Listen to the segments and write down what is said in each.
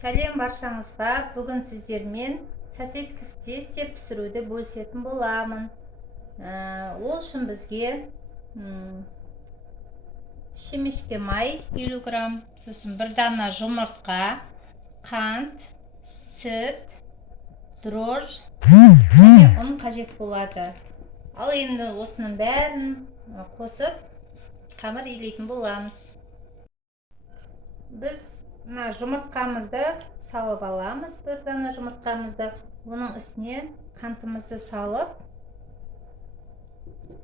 Сәлем баршаңызға. Бүгін сіздермен сосиски в тесте пісіруді бөлісетін боламын. Ол үшін бізге шемешке май 50 грамм, сосын бір дана жұмыртқа, қант, сүт, дрожж және ұн қажет болады. Ал енді осының бәрін қосып қамыр илейтін боламыз. Біз жұмыртқамызды салып аламыз, бір дана жұмыртқамызды, оның үстіне қантымызды салып,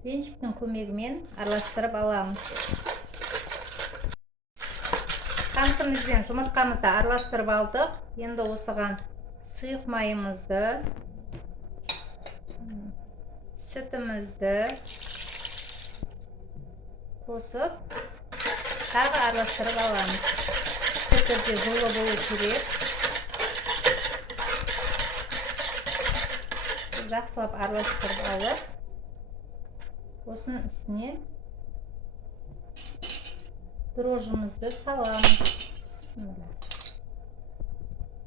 венчиктің көмегімен араластырып аламыз. Қантымызбен жұмыртқамызды араластырып алдық. Енді осыған сұйық майымызды, сүтімізді қосып, тағы араластырып аламыз. Түрде жолы болу керек. Жақсылап араластырып алып, осының үстіне дрожжымызды саламыз.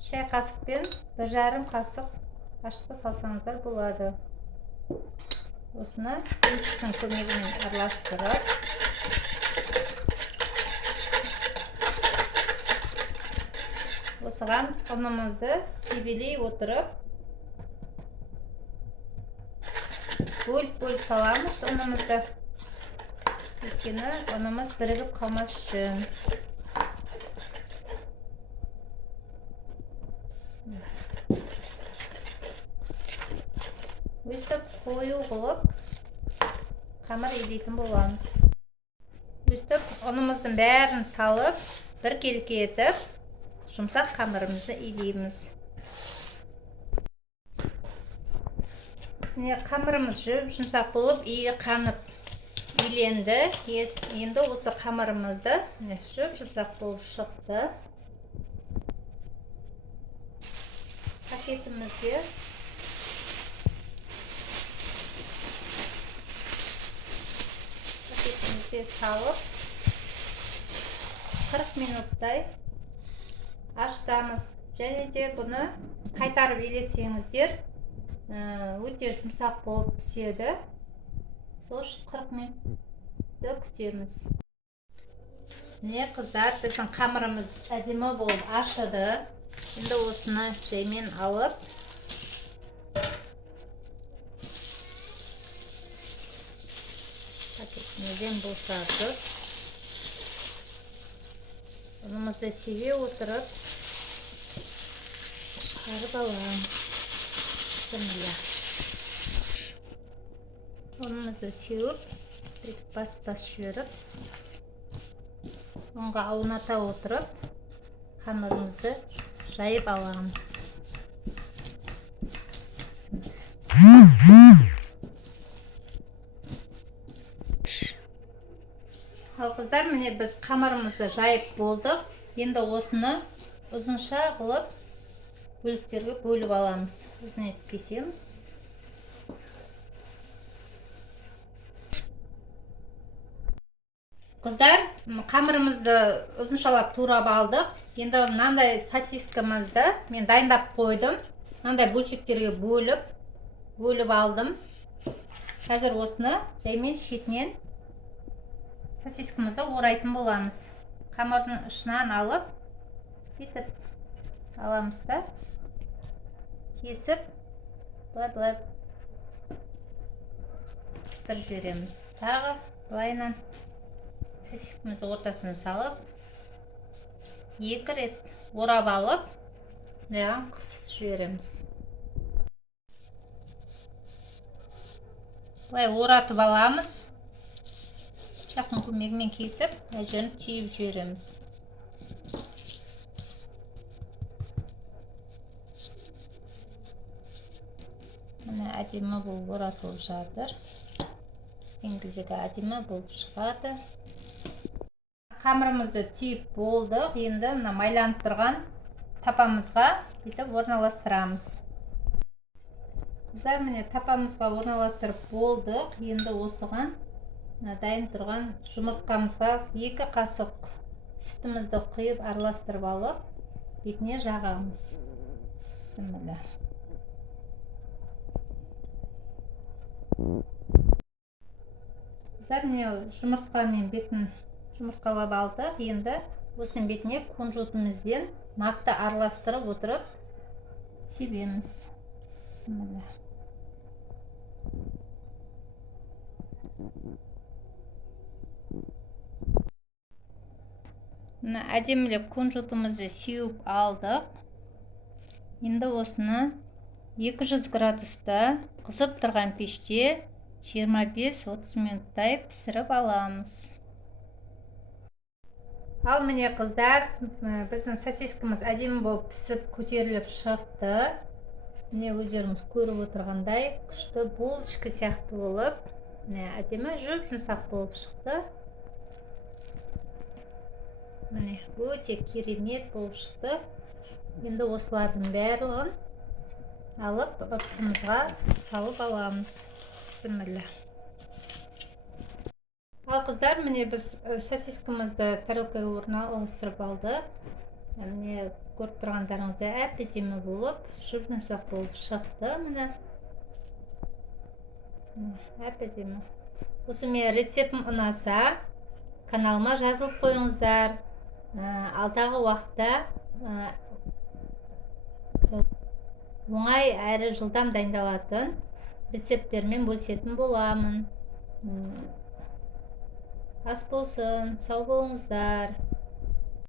Шай қасықпен 1,5 қасық ашытқы салсаңыздар болады. Осыны венчиктің көмегімен араластырып, осыған ұнымызды себелей отырып, бөліп саламыз ұнымызды. Өйткені ұнымыз бірігіп қалмас үшін. Өстіп қою қылып қамыр илейтін боламыз. Өстіп ұнымыздың бәрін салып, біркелкі етіп, жұмсақ қамырымызды илейміз. Қамырымыз жұмсақ болып, иі қанып иленді. Енді осы қамырымызды жұмсақ болып шықты. Пакетімізге салып 40 минуттай ашытамыз. Және де бұны қайтарып елесеңіздер, өте жұмсақ болып піседі. Сол үшін 40 минутты күтеміз. Міне қыздар, біздің қамырымыз әдемі болып ашыды. Енді осыны жаймен алып, пакетімізден босатып, ұнымызды себе отырып, шығарып аламыз. Ұнымызды сеуіп, бас жіберіп, ұнға ауната отырып, қамырымызды жайып аламыз. Ал қыздар, міне біз қамырымызды жайып болдық. Енді осыны ұзынша қылып бөліктерге бөліп аламыз. Өзіне кесеміз. Қыздар, қамырымызды ұзыншалап турап алдық. Енді мынандай сосискамызды мен дайындап қойдым. Мынандай бөлшектерге бөліп алдым. Қазір осыны жаймен шетінен сосискамызды орайтын боламыз. Қамырдың ұшынан алып, кетіп аламыз да, кесіп, былай қыстырып жібереміз. Тағы былайынан сосискамызды ортасына салып, 2 рет орап алып, қысып жібереміз. Былай оратып аламыз. Шақтың көмегімен кесіп, әжені түйіп жібереміз. Міне әдемі болып оратылып жатыр. Піскен кездегі әдемі болып шығады. Қамырымызды түйіп болдық. Енді майланып тұрған тапамызға бүйтіп орналастырамыз. Қыздар, міне тапамызға орналастырып болдық. Енді осыған дайын тұрған жұмыртқамызға 2 қасық сүтімізді құйып араластырып алып, бетіне жағамыз. Бісміллә. Қыздар, міне жұмыртқамен бетін жұмыртқалап алдық. Енді осының бетіне кунжутымызбен макты араластырып отырып себеміз. Бісміллә. Мына әдемілеп кунжутымызды сеуіп алдық. Енді осыны 200 градуста қызып тұрған пеште 25-30 минуттай пісіріп аламыз. Ал міне қыздар, біздің сосискамыз әдемі болып пісіп көтеріліп шықты. Міне өздеріңіз көріп отырғандай күшті булочка сияқты болып, әдемі жұп-жұмсақ болып шықты. Міне өте керемет болып шықты. Енді осылардың барлығын алып ыдысымызға салып аламыз. Бісміллә. Ал қыздар, міне біз сосискамызды тарелкаға орналастырып алдық. Міне көріп тұрғандарыңыздай әп-әдемі болып, жұп-жұмсақ болып шықты. Міне әп-әдемі. Осы мен рецептім ұнаса, каналыма жазылып қойыңыздар. Алдағы уақытта оңай әрі жылдам дайындалатын рецепттермен бөлісетін боламын. Ас болсын, сау болыңыздар.